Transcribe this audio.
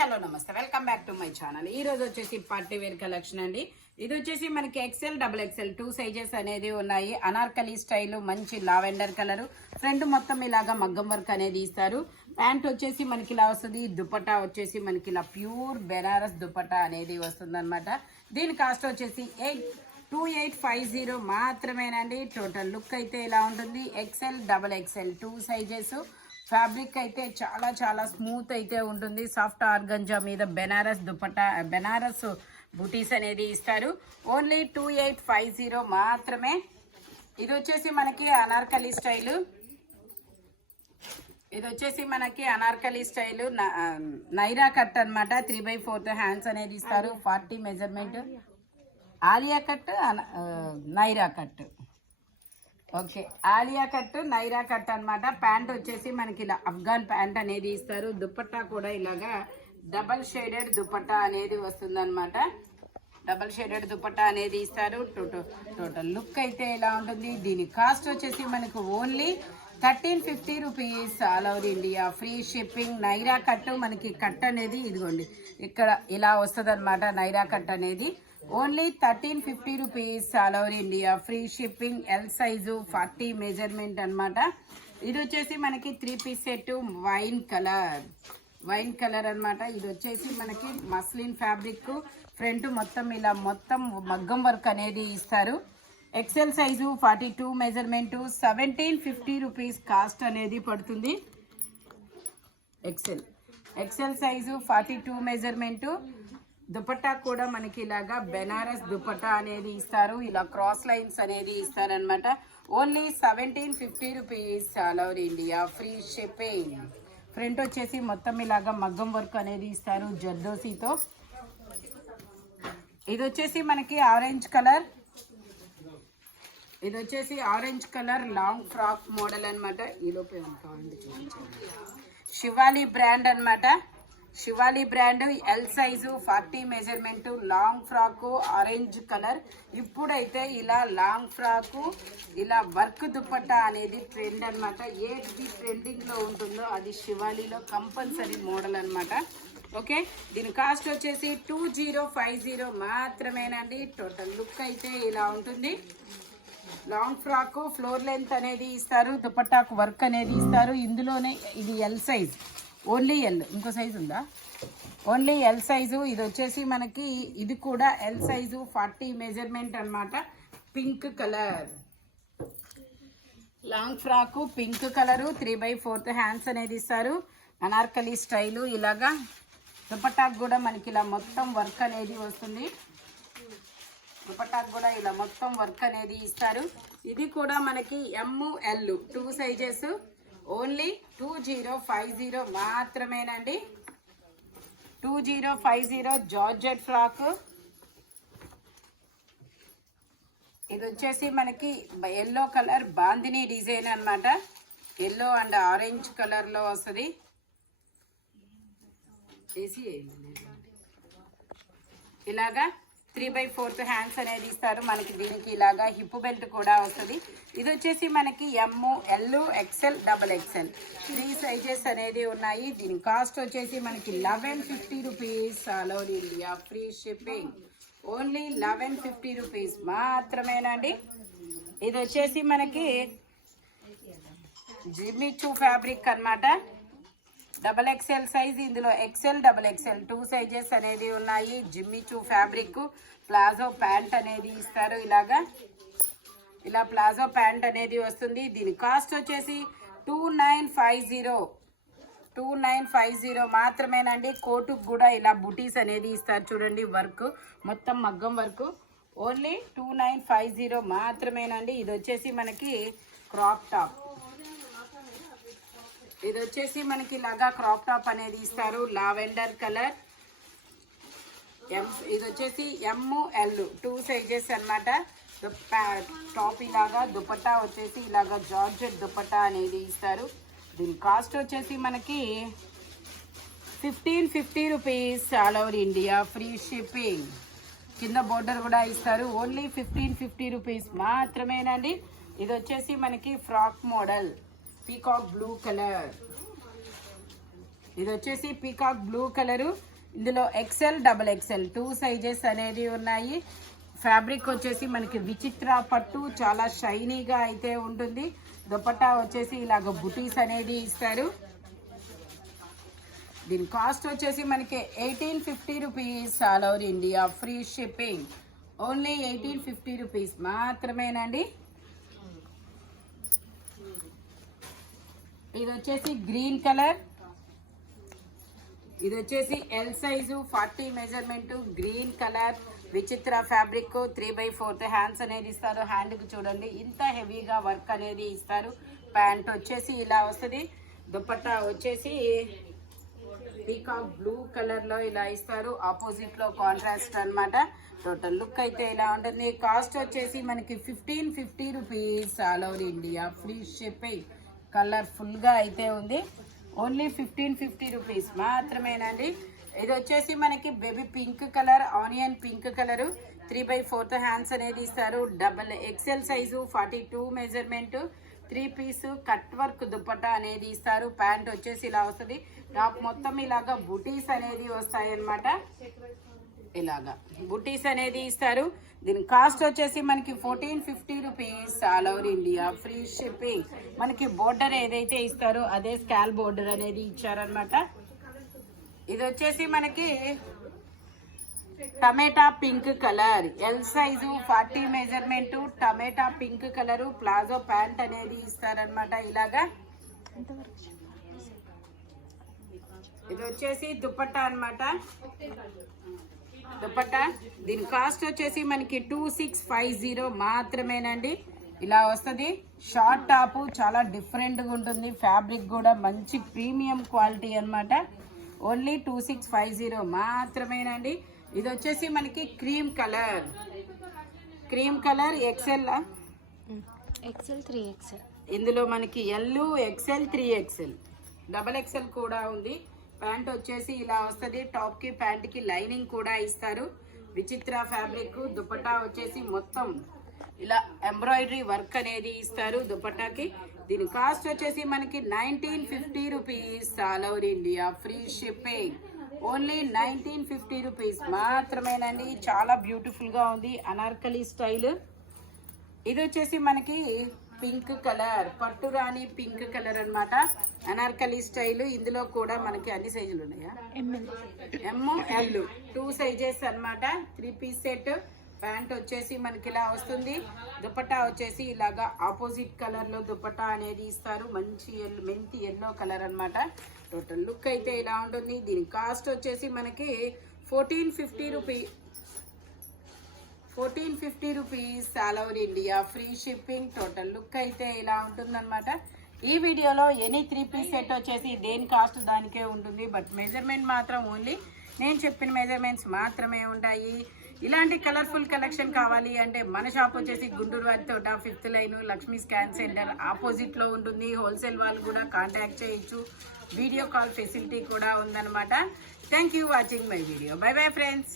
Hello నమస్తే, welcome back to my channel. ఈ రోజు వచ్చేసి పార్టీ వేర్ కలెక్షన్ అండి. ఇది వచ్చేసి మనకి ఎక్సెల్, డబుల్ ఎక్సెల్ 2 సైజెస్ అనేది ఉన్నాయి. అనార్కలి స్టైల్, మంచి లావెండర్ కలర్, ఫ్రంట్ మొత్తం ఇలాగా మగ్గం వర్క్ అనేది ఇస్తారు. ప్యాంట్ వచ్చేసి మనకి ఇలా వస్తుంది. దుపట్టా వచ్చేసి మనకి ఇలా ప్యూర్ బెనారస్ దుపట్టా అనేది వస్తుంది అనమాట. దీని కాస్ట్ వచ్చేసి 2850 మాత్రమేనండి. టోటల్ లుక్ అయితే ఇలా ఉంటుంది. XL, double XL 2 sizes. Fabric అయితే చాలా చాలా స్మూత్ అయితే ఉంటుంది. సాఫ్ట్ ఆర్గంజా మీద బెనారస్ దుపట్టా, బెనారస్ బుటీస్ అనేది ఇస్తారు. ఓన్లీ 2850 మాత్రమే. ఇది వచ్చేసి మనకి అనార్కలి స్టైల్. ఇది వచ్చేసి మనకి అనార్కలి స్టైల్ నైరా కట్ అనమాట. 3/4 హ్యాండ్స్ అనేది ఇస్తారు. 40 measurement. Alia cut, Naira cut. Okay, Alia cut, Naira cut అనమాట. ప్యాంట్ వచ్చేసి మనకి ఇలా అఫ్ఘాన్ ప్యాంట్ అనేది ఇస్తారు. దుపట్టా కూడా ఇలాగా డబల్ షేడెడ్ దుపట్టా అనేది వస్తుందన్నమాట. డబల్ షేడెడ్ దుపట్టా అనేది ఇస్తారు. టోటల్ లుక్ అయితే ఇలా ఉంటుంది. దీని కాస్ట్ వచ్చేసి మనకు only 1350 rupees. All over India free shipping. Naira cut మనకి కట్ అనేది ఇదిగోండి ఇక్కడ ఇలా వస్తుంది అనమాట. నైరా కట్ అనేది only 1350 rupees. All over India free shipping. L size 40 measurement అనమాట. ఇది వచ్చేసి మనకి 3 పీస్ సెట్ వైన్ కలర్ అనమాట. ఇది వచ్చేసి మనకి మస్లిన్ ఫ్యాబ్రిక్. ఫ్రంట్ మొత్తం ఇలా మొత్తం మగ్గం వర్క్ అనేది ఇస్తారు. XL size 42 measurement. 1750 rupees cost అనేది పడుతుంది. XL size 42 measurement. దుపట్టా కూడా మనకి ఇలాగా బెనారస్ దుపట్టా అనేది ఇస్తారు. ఇలా క్రాస్ లైన్స్ అనేది ఇస్తారనమాట. Only 1750 rupees. All over India free shipping. Front వచ్చేసి మొత్తం ఇలాగా మగ్గం వర్క్ అనేది ఇస్తారు జర్దోసీతో. ఇది వచ్చేసి మనకి ఆరెంజ్ కలర్. ఇది వచ్చేసి orange colour long frock model అనమాట. ఈలోపే ఉంటామండి. శివాలి బ్రాండ్ అనమాట. Shivali brand. L size 40 measurement. Long frock orange colour. ఇప్పుడైతే ఇలా లాంగ్ ఫ్రాక్ ఇలా వర్క్ దుపట్టా అనేది ట్రెండ్ అనమాట. ఏది ట్రెండింగ్ లో ఉంటుందో అది శివాలీలో కంపల్సరీ మోడల్ అనమాట. ఓకే, దీని కాస్ట్ వచ్చేసి 2050 మాత్రమేనండి. టోటల్ లుక్ అయితే ఇలా ఉంటుంది. లాంగ్ ఫ్రాక్ ఫ్లోర్ లెంత్ అనేది ఇస్తారు. దుపట్టాకు వర్క్ అనేది ఇస్తారు. ఇందులోనే ఇది ఎల్ సైజ్, ఓన్లీ ఎల్. ఇంకో సైజు ఉందా? Only L size. ఇది వచ్చేసి మనకి ఇది కూడా ఎల్ సైజు 40 మెజర్మెంట్ అనమాట. Pink colour long frock, pink colour. 3/4 hands అనేది ఇస్తారు. అనార్కలి స్టైలు. ఇలాగా దుపట్టాకు కూడా మనకి ఇలా మొత్తం వర్క్ అనేది వస్తుంది. దుపట్టాకు కూడా ఇలా మొత్తం వర్క్ అనేది ఇస్తారు. ఇది కూడా మనకి ML 2 సైజెస్. ఓన్లీ 2050 మాత్రమేనండి. 2050 జార్జెట్ ఫ్రాక్. ఇది వచ్చేసి మనకి ఎల్లో కలర్ బాందిని డిజైన్ అనమాట. ఎల్లో అండ్ ఆరెంజ్ కలర్ లో వస్తుంది. ఇలాగా 3/4 హ్యాండ్స్ అనేది ఇస్తారు మనకి. దీనికి ఇలాగా హిప్ బెల్ట్ కూడా వస్తుంది. ఇది వచ్చేసి మనకి ML, XL, double XL 3 sizes అనేది ఉన్నాయి. దీని కాస్ట్ వచ్చేసి మనకి 1150 rupees. All over India free shipping. Only 1150 rupees మాత్రమేనండి. ఇది వచ్చేసి మనకి జిమ్మిచూ ఫ్యాబ్రిక్ అనమాట. Double XL size. ఇందులో ఎక్సెల్, డబల్ ఎక్సెల్ 2 సైజెస్ అనేది ఉన్నాయి. Jimmy Choo fabric. ప్లాజో ప్యాంట్ అనేది ఇస్తారు. ఇలాగా ఇలా ప్లాజో ప్యాంట్ అనేది వస్తుంది. దీని కాస్ట్ వచ్చేసి 2950 మాత్రమేనండి. కోటుకు కూడా ఇలా బుటీస్ అనేది ఇస్తారు చూడండి. వర్క్ మొత్తం మగ్గం వర్క్. ఓన్లీ 2950 మాత్రమేనండి. ఇది వచ్చేసి మనకి క్రాప్ టాప్. ఇది వచ్చేసి మనకి ఇలాగా క్రాప్ టాప్ అనేది ఇస్తారు. Lavender colour. ఇది వచ్చేసి ML 2 సైజెస్ అనమాట. టాప్ ఇలాగా. దుపట్టా వచ్చేసి ఇలాగా జార్జెట్ దుపట్టా అనేది ఇస్తారు. దీని కాస్ట్ వచ్చేసి మనకి 1550 rupees. All over India free shipping. కింద బోర్డర్ కూడా ఇస్తారు. ఓన్లీ 1550 రూపీస్ మాత్రమేనండి. ఇది వచ్చేసి మనకి frock model. Peacock blue colour. ఇది వచ్చేసి పీకాక్ బ్లూ కలరు. ఇందులో XL, XXL 2 సైజెస్ అనేది ఉన్నాయి. ఫ్యాబ్రిక్ వచ్చేసి మనకి విచిత్ర పట్టు, చాలా షైనీగా అయితే ఉంటుంది. దుపట్టా వచ్చేసి ఇలాగ బుటీస్ అనేది ఇస్తారు. దీని కాస్ట్ వచ్చేసి మనకి 1850 rupees. All over India free shipping. Only 1850 rupees మాత్రమేనండి. ఇది వచ్చేసి గ్రీన్ కలర్. ఇది వచ్చేసి L size 40 measurement green colour Vichitra fabric 3/4 hands అనేది ఇస్తారు. హ్యాండ్కి చూడండి ఇంత హెవీగా వర్క్ అనేది ఇస్తారు. ప్యాంట్ వచ్చేసి ఇలా వస్తుంది. దుపట్టా వచ్చేసి పీకాక్ బ్లూ కలర్ లో ఇలా ఇస్తారు. ఆపోజిట్ లో కాంట్రాస్ట్ అన్నమాట. టోటల్ లుక్ అయితే ఇలా ఉంటుంది. కాస్ట్ వచ్చేసి మనకి 1550 rupees. All over India free shipping. Colourful గా అయితే ఉంది. ఓన్లీ 1550 రూపీస్ మాత్రమేనండి. ఇది వచ్చేసి మనకి baby pink colour, onion pink colour 3/4 hands అనేది ఇస్తారు. XL size 42 measurement 3 piece cut work dupatta అనేది ఇస్తారు. ప్యాంట్ వచ్చేసి ఇలా వస్తుంది. టాప్ మొత్తం ఇలాగా బుటీస్ అనేది వస్తాయి అన్నమాట. ఇలాగా బుటీస్ అనేది ఇస్తారు. దీని కాస్ట్ వచ్చేసి మనకి 1450 rupees. All over India free shipping. మనకి బోర్డర్ ఏదైతే ఇస్తారో అదే స్కాల్ బోర్డర్ అనేది ఇచ్చారనమాట. ఇది వచ్చేసి మనకి tomato pink colour, L size 40 measurement tomato pink colour palazzo pant అనేది ఇస్తారనమాట. ఇలాగా ఇది వచ్చేసి దుపట్టా అన్నమాట. దుపట్టా దీని కాస్ట్ వచ్చేసి మనకి 2650 మాత్రమేనండి. ఇలా వస్తుంది. షార్ట్ టాప్ చాలా డిఫరెంట్గా ఉంటుంది. ఫ్యాబ్రిక్ కూడా మంచి ప్రీమియం క్వాలిటీ అన్నమాట. ఓన్లీ 2650 మాత్రమేనండి. ఇది వచ్చేసి మనకి క్రీమ్ కలర్ XL 3XL. ఇందులో మనకి L, XL, 3XL, XXL కూడా ఉంది. ప్యాంట్ వచ్చేసి ఇలా వస్తుంది. టాప్ కి ప్యాంట్ కి లైనింగ్ కూడా ఇస్తారు. విచిత్ర ఫ్యాబ్రిక్. దుపట్టా వచ్చేసి మొత్తం ఇలా ఎంబ్రాయిడరీ వర్క్ అనేది ఇస్తారు దుపట్టాకి. దీని కాస్ట్ వచ్చేసి మనకి 1950 rupees. All over India free shipping. Only 1950 rupees మాత్రమేనండి. చాలా బ్యూటిఫుల్ గా ఉంది. అనార్కలి స్టైల్. ఇది వచ్చేసి మనకి పింక్ కలర్, పట్టురాణి పింక్ కలర్ అన్నమాట. అనార్కలి స్టైల్. ఇందులో కూడా మనకి అన్ని సైజులు ఉన్నాయా? ML 2 సైజెస్ అన్నమాట. 3 పీస్ సెట్. ప్యాంట్ వచ్చేసి మనకి ఇలా వస్తుంది. దుపట్టా వచ్చేసి ఇలాగా ఆపోజిట్ కలర్ లో దుపట్టా అనేది ఇస్తారు. మంచి మెంతి ఎల్లో కలర్ అన్నమాట. టోటల్ లుక్ అయితే ఇలా ఉంటుంది. దీని కాస్ట్ వచ్చేసి మనకి 1450 rupees. All over India free shipping. Total look అయితే ఇలా ఉంటుందన్నమాట. ఈ వీడియోలో ఎనీ 3 పీస్ సెట్ వచ్చేసి దేని కాస్ట్ దానికే ఉంటుంది. బట్ మెజర్మెంట్ మాత్రం ఓన్లీ నేను చెప్పిన మెజర్మెంట్స్ మాత్రమే ఉంటాయి. ఇలాంటి కలర్ఫుల్ కలెక్షన్ కావాలి అంటే మన షాప్ వచ్చేసి గుంటూరు వారి తోట 5th line Lakshmi scan centre opposite లో ఉంటుంది. హోల్సేల్ వాళ్ళు కూడా కాంటాక్ట్ చేయొచ్చు. వీడియో కాల్ ఫెసిలిటీ కూడా ఉందన్నమాట. Thank you watching my video. By bye friends.